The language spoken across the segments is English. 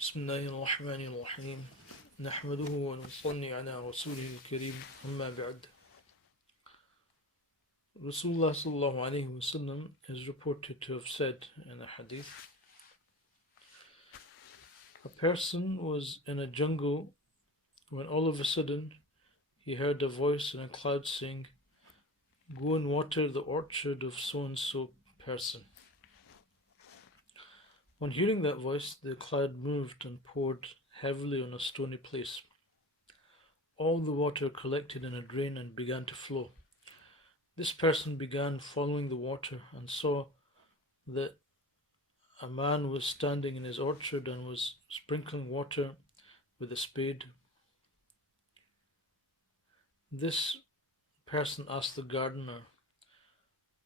بسم الله الرحمن الرحيم نحمده ونصلي على رسوله الكريم أما بعد. Rasulullah sallallahu alayhi wasallam is reported to have said in a hadith, a person was in a jungle when all of a sudden he heard a voice in a cloud saying, "Go and water the orchard of so and so person." On hearing that voice, the cloud moved and poured heavily on a stony place. All the water collected in a drain and began to flow. This person began following the water and saw that a man was standing in his orchard and was sprinkling water with a spade. This person asked the gardener,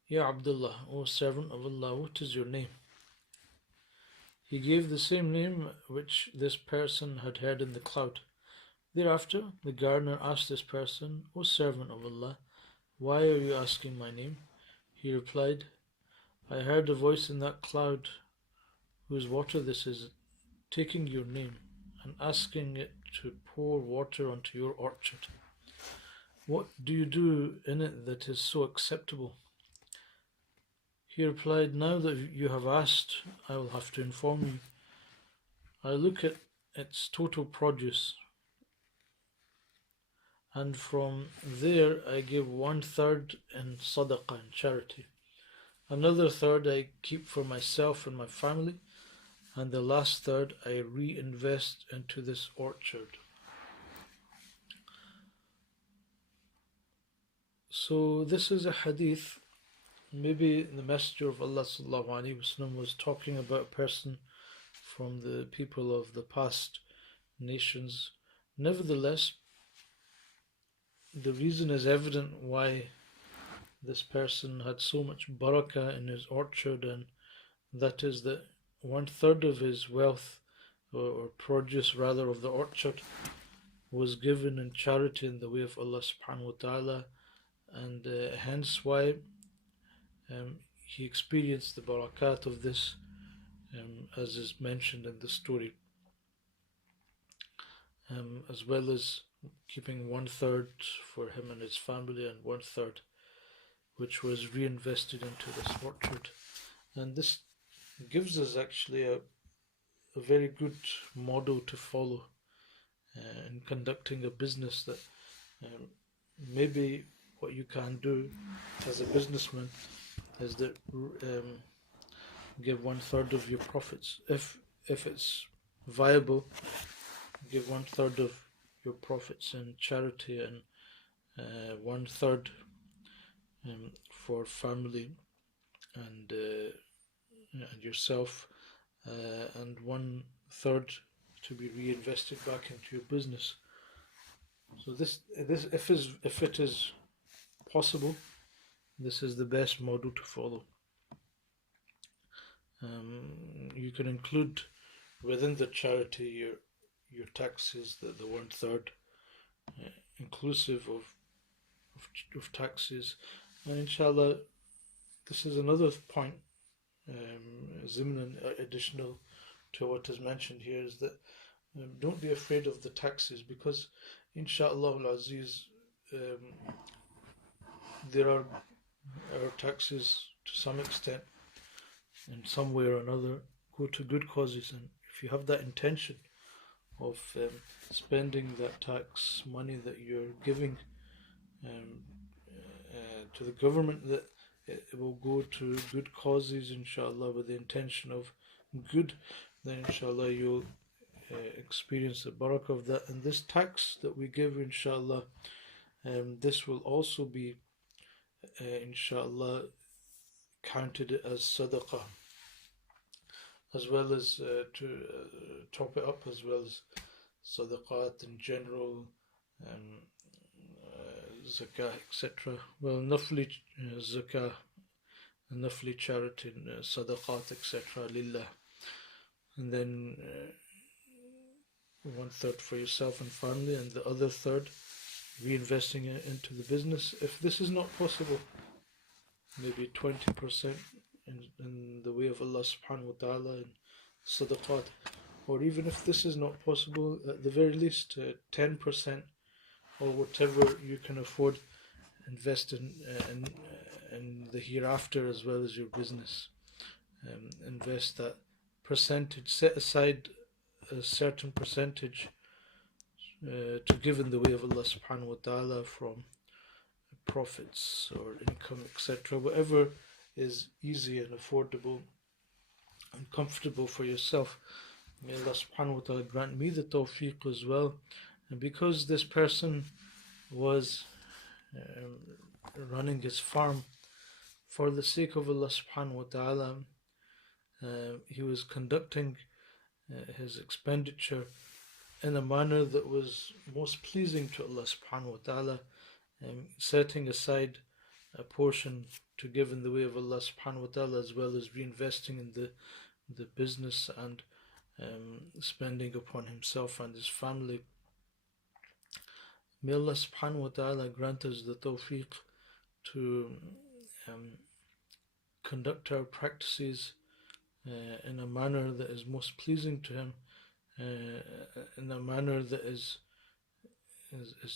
"Ya Abdullah, O servant of Allah, what is your name?" He gave the same name which this person had heard in the cloud. Thereafter, the gardener asked this person, "O servant of Allah, why are you asking my name?" He replied, "I heard a voice in that cloud, whose water this is, taking your name and asking it to pour water onto your orchard. What do you do in it that is so acceptable?" He replied, "Now that you have asked, I will have to inform you. I look at its total produce, and from there I give 1/3 in sadaqah and charity. Another third I keep for myself and my family, and the last third I reinvest into this orchard." So this is a hadith. Maybe the Messenger of Allah sallallahu alaihi wasallam was talking about a person from the people of the past nations. Nevertheless, the reason is evident why this person had so much barakah in his orchard, and that is that 1/3 of his wealth, or produce rather, of the orchard was given in charity in the way of Allah subhanahu wa ta'ala, and hence why he experienced the barakat of this, as is mentioned in the story, as well as keeping 1/3 for him and his family, and 1/3 which was reinvested into this orchard. And this gives us actually a very good model to follow in conducting a business, that maybe what you can do as a businessman is that give 1/3 of your profits, if it's viable, give 1/3 of your profits in charity, and 1/3 for family and yourself, and 1/3 to be reinvested back into your business. So this if it is possible, this is the best model to follow. You can include within the charity your taxes, the 1/3, inclusive of taxes, and inshallah, this is another point, additional to what is mentioned here, is that don't be afraid of the taxes, because inshallah al-Aziz, there are taxes to some extent, in some way or another, go to good causes, and if you have that intention of spending that tax money that you're giving to the government, that it will go to good causes, inshallah, with the intention of good, then inshallah you'll experience the barakah of that. And this tax that we give, inshallah, this will also be inshallah counted as sadaqah, as well as to top it up, as well as sadaqat in general, zakah, etc. Well, nafli zakah, nafli charity, sadaqat, etc. lillah, and then 1/3 for yourself and family, and the other third reinvesting it into the business. If this is not possible, maybe 20% in the way of Allah subhanahu wa ta'ala in sadaqat, or even if this is not possible, at the very least 10% or whatever you can afford, invest in the hereafter as well as your business. Invest that percentage, set aside a certain percentage to give in the way of Allah subhanahu wa ta'ala from profits or income, etc. Whatever is easy and affordable and comfortable for yourself. May Allah subhanahu wa ta'ala grant me the tawfiq as well. And because this person was running his farm for the sake of Allah subhanahu wa ta'ala, he was conducting his expenditure in a manner that was most pleasing to Allah subhanahu wa ta'ala, setting aside a portion to give in the way of Allah subhanahu wa ta'ala, as well as reinvesting in the business and spending upon himself and his family. May Allah subhanahu wa ta'ala grant us the tawfiq to conduct our practices in a manner that is most pleasing to Him, in a manner that is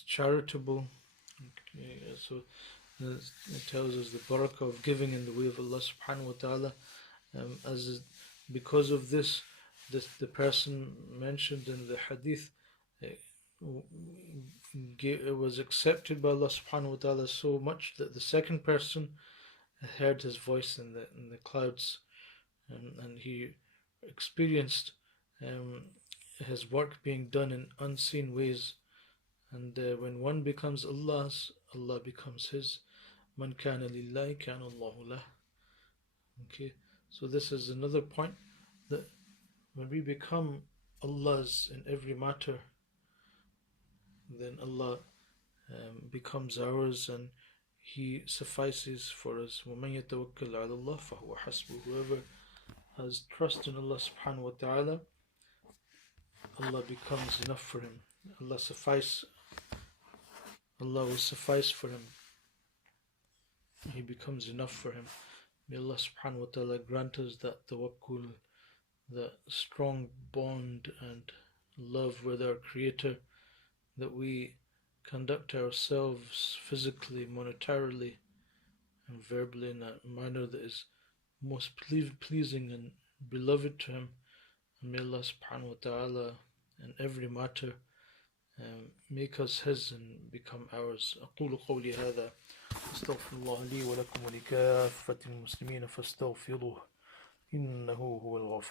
charitable. Okay, so it tells us the barakah of giving in the way of Allah subhanahu wa ta'ala. Because of this, the person mentioned in the hadith, it was accepted by Allah subhanahu wa ta'ala so much that the second person heard his voice in the clouds, and he experienced his work being done in unseen ways. And when one becomes Allah's, Allah becomes his. Man kana lillahi kana Allahu lah. Okay, so this is another point, that when we become Allah's in every matter, then Allah becomes ours and He suffices for us. وَمَنْ يَتَوَكَّلْ عَلَى اللَّهِ فَهُوَ حَسْبُهُ. Whoever has trust in Allah subhanahu wa ta'ala, Allah becomes enough for him. Allah will suffice for him. He becomes enough for him. May Allah subhanahu wa ta'ala grant us that tawakkul, that strong bond and love with our Creator, that we conduct ourselves physically, monetarily, and verbally in a manner that is most pleasing and beloved to Him. And may Allah subhanahu wa ta'ala in every matter make us His and become ours. أقول قولي هذا أستغفر الله لي ولكم ولكافة المسلمين فاستغفروه إنه هو الغفور